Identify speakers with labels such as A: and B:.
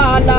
A: आला